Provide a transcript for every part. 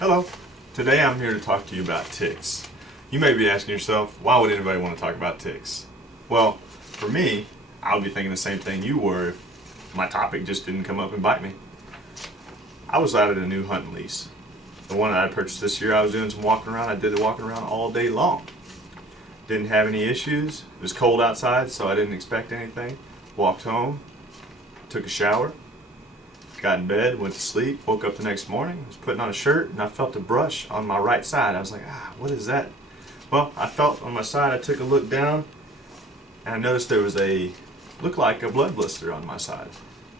Hello. Today I'm here to talk to you about ticks. You may be asking yourself, why would anybody want to talk about ticks? Well, for me, I would be thinking the same thing you were if my topic just didn't come up and bite me. I was out at a new hunting lease. The one that I purchased this year, I was doing some walking around. I did the walking around all day long. Didn't have any issues. It was cold outside, so I didn't expect anything. Walked home, took a shower, got in bed, went to sleep, woke up the next morning, was putting on a shirt, and I felt a brush on my right side. I was like, what is that? Well, I felt on my side. I took a look down, and I noticed there was looked like a blood blister on my side.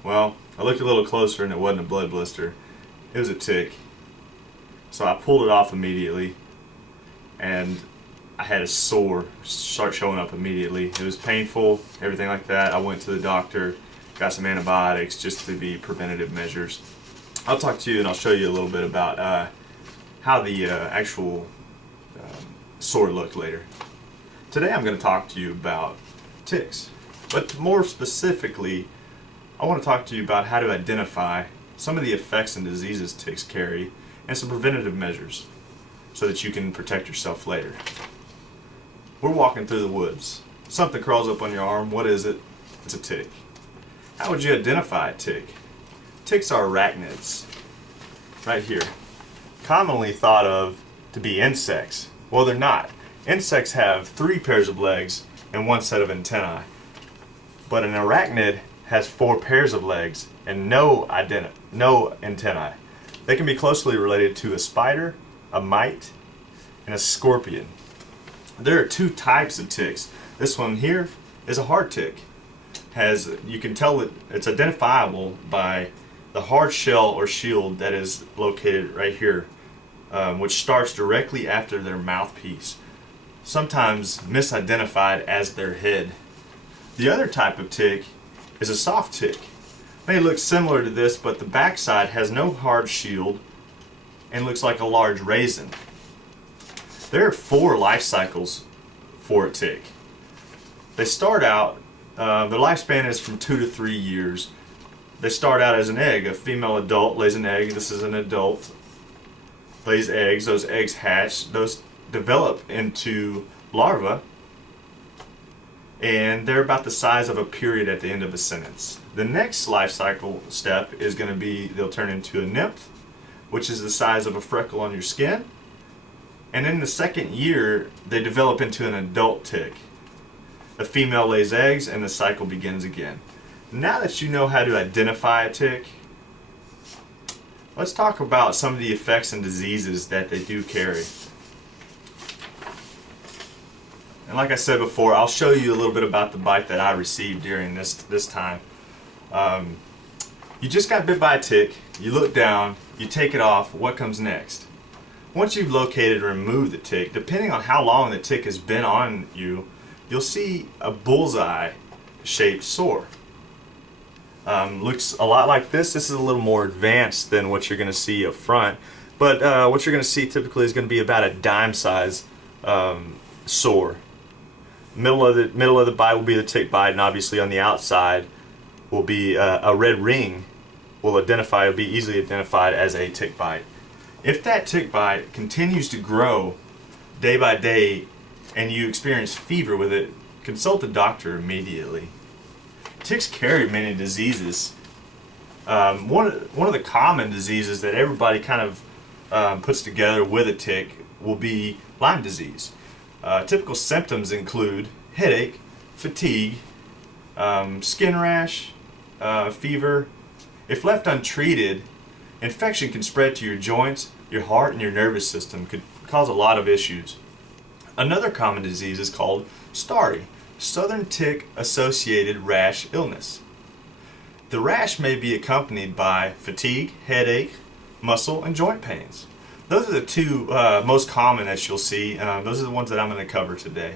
Well, I looked a little closer, and it wasn't a blood blister. It was a tick. So I pulled it off immediately, and I had a sore start showing up immediately. It was painful, everything like that. I went to the doctor, got some antibiotics just to be preventative measures. I'll talk to you and I'll show you a little bit about how the actual sore looked later. Today I'm going to talk to you about ticks, but more specifically I want to talk to you about how to identify some of the effects and diseases ticks carry and some preventative measures so that you can protect yourself later. We're walking through the woods. Something crawls up on your arm. What is it? It's a tick. How would you identify a tick? Ticks are arachnids, right here. Commonly thought of to be insects. Well, they're not. Insects have 3 pairs of legs and 1 set of antennae. But an arachnid has 4 pairs of legs and no antennae. They can be closely related to a spider, a mite, and a scorpion. There are 2 types of ticks. This one here is a hard tick. You can tell that it's identifiable by the hard shell or shield that is located right here, which starts directly after their mouthpiece, sometimes misidentified as their head. The other type of tick is a soft tick. May look similar to this, but the backside has no hard shield and looks like a large raisin. There are 4 life cycles for a tick. They start out their lifespan is from 2 to 3 years. They start out as an egg. A female adult lays an egg. This is an adult. Lays eggs. Those eggs hatch. Those develop into larvae. And they're about the size of a period at the end of a sentence. The next life cycle step is going to be they'll turn into a nymph, which is the size of a freckle on your skin. And in the second year, they develop into an adult tick. The female lays eggs and the cycle begins again. Now that you know how to identify a tick, let's talk about some of the effects and diseases that they do carry. And like I said before, I'll show you a little bit about the bite that I received during this time. You just got bit by a tick, you look down, you take it off, what comes next? Once you've located and removed the tick, depending on how long the tick has been on you, you'll see a bullseye shaped sore. Looks a lot like this. This is a little more advanced than what you're going to see up front, but what you're going to see typically is going to be about a dime size sore. Middle of the bite will be the tick bite, and obviously on the outside will be a red ring. Will be easily identified as a tick bite. If that tick bite continues to grow day by day and you experience fever with it, consult the doctor immediately. Ticks carry many diseases. One of the common diseases that everybody kind of puts together with a tick will be Lyme disease. Typical symptoms include headache, fatigue, skin rash, fever. If left untreated, infection can spread to your joints, your heart, and your nervous system. Could cause a lot of issues. Another common disease is called STARI, Southern Tick Associated Rash Illness. The rash may be accompanied by fatigue, headache, muscle, and joint pains. Those are the 2 most common that you'll see. Those are the ones that I'm going to cover today.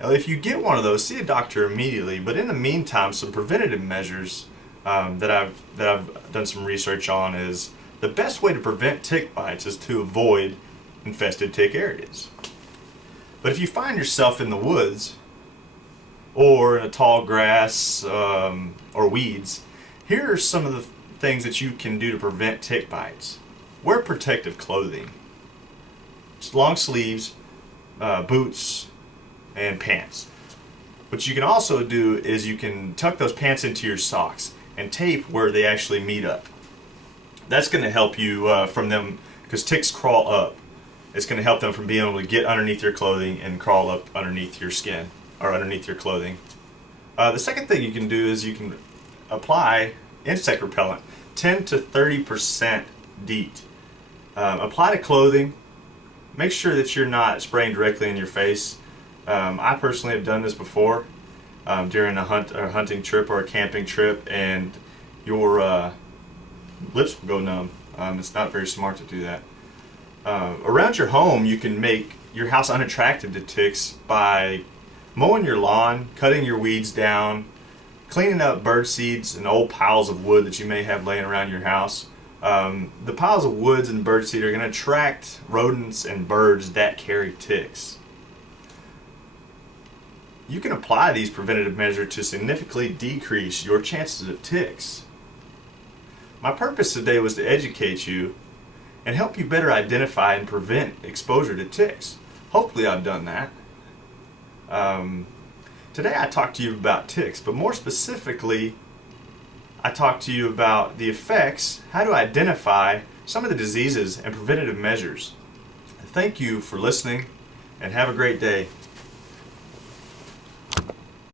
Now, if you get one of those, see a doctor immediately. But in the meantime, some preventative measures that I've done some research on is the best way to prevent tick bites is to avoid infested tick areas. But if you find yourself in the woods or in a tall grass or weeds, here are some of the things that you can do to prevent tick bites. wear protective clothing. Just long sleeves, boots, and pants. What you can also do is you can tuck those pants into your socks and tape where they actually meet up. That's going to help you from them, because ticks crawl up. It's going to help them from being able to get underneath your clothing and crawl up underneath your skin or underneath your clothing. The second thing you can do is you can apply insect repellent, 10 to 30% DEET. Apply to clothing. Make sure that you're not spraying directly in your face. I personally have done this before during a hunting trip or a camping trip, and your lips will go numb. It's not very smart to do that. Around your home, you can make your house unattractive to ticks by mowing your lawn, cutting your weeds down, cleaning up bird seeds and old piles of wood that you may have laying around your house. The piles of woods and bird seed are going to attract rodents and birds that carry ticks. You can apply these preventative measures to significantly decrease your chances of ticks. My purpose today was to educate you and help you better identify and prevent exposure to ticks. Hopefully I've done that. Today I talked to you about ticks, but more specifically I talked to you about the effects, how to identify some of the diseases and preventative measures. Thank you for listening, and have a great day.